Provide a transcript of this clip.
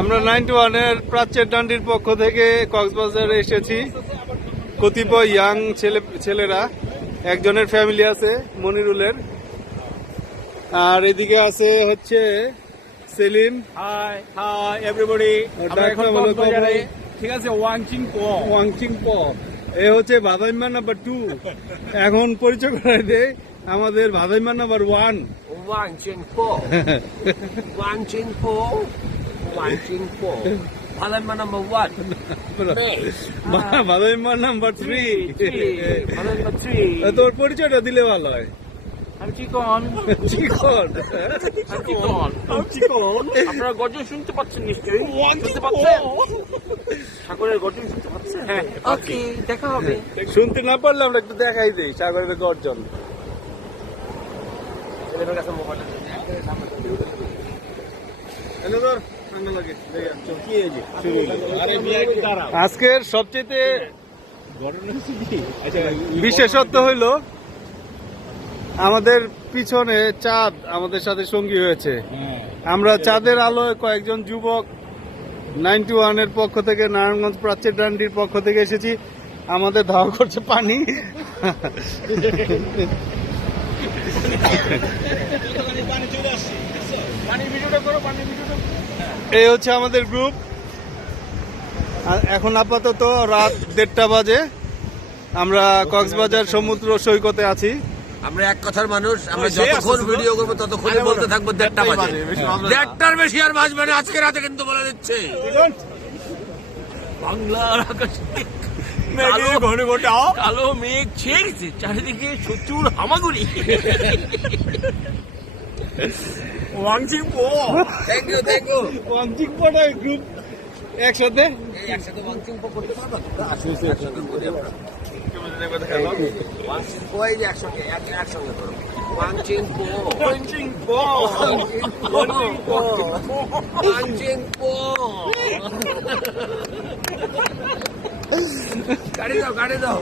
আমরা 91-এর প্রাচ্যের ডান্ডির পক্ষ থেকে কক্সবাজারে এসেছি। কতিপয় ইয়াং ছেলেরা, একজনের ফ্যামিলি আছে মনিরুলের, আর এদিকে আছে হচ্ছে সেলিম। হাই হাই এভরিবডি, আমরা এখন কক্সবাজারে, ঠিক আছে, ওয়াংচিং প এ হচ্ছে ভাদাইম্মা নাম্বার 2। এখন পরিচয় করাই দেয় আমাদের ভাদাইম্মা নাম্বার 1। ভাদাইম্মা নাম্বার 1, ভাদাইম্মা নাম্বার 3। ভাদাইম্মা 3। তোর পরিচয়টা দিলে ভালো হয়। আমি চিকন। আপনারা গর্জন শুনতে পাচ্ছেন নিশ্চয়ই, শুনতে পাচ্ছেন? সাগরের গর্জন শুনতে পাচ্ছেন? হ্যাঁ, ওকে, দেখা হবে। শুনতে না পারলে আমরা একটু দেখাই দিই সাগরের গর্জন। আজকের সবচেয়ে বিশেষত্ব হইল আমাদের পিছনে চাঁদ আমাদের সাথে সঙ্গী হয়েছে। আমরা চাঁদের আলোয় কয়েকজন যুবক 91-এর পক্ষ থেকে, নারায়ণগঞ্জ প্রাচ্যের ডান্ডির পক্ষ থেকে এসেছি। আমাদের ধাওয়া করছে পানি। এই হচ্ছে আমাদের গ্রুপ। আর এখন আপাতত রাত 1:30 বাজে। আমরা কক্সবাজার সমুদ্র সৈকতে আছি। আমরা এক কথার মানুষ, আমরা যতক্ষণ ভিডিও করবো ততক্ষণই বলতে থাকবো 1:30 বাজে। 1:30টার বেশি আর বাজবে না আজকে রাতে, কিন্তু বলে দিচ্ছে। বাংলার আকাশে কালো মেঘ ছেড়েছে, চারিদিকে প্রচুর হামাগুড়ি। ওয়াংচিং পো, থ্যাংক ইউ। ওয়াংচিং পোটা গ্রুপ একসাথে ওয়াংচিং পো করতে পারবা তোমরা? একসাথে করি আমরা। ওয়াংচিং পো এই যে একসঙ্গে করো। ওয়াংচিং পো। গাড়ি দাও।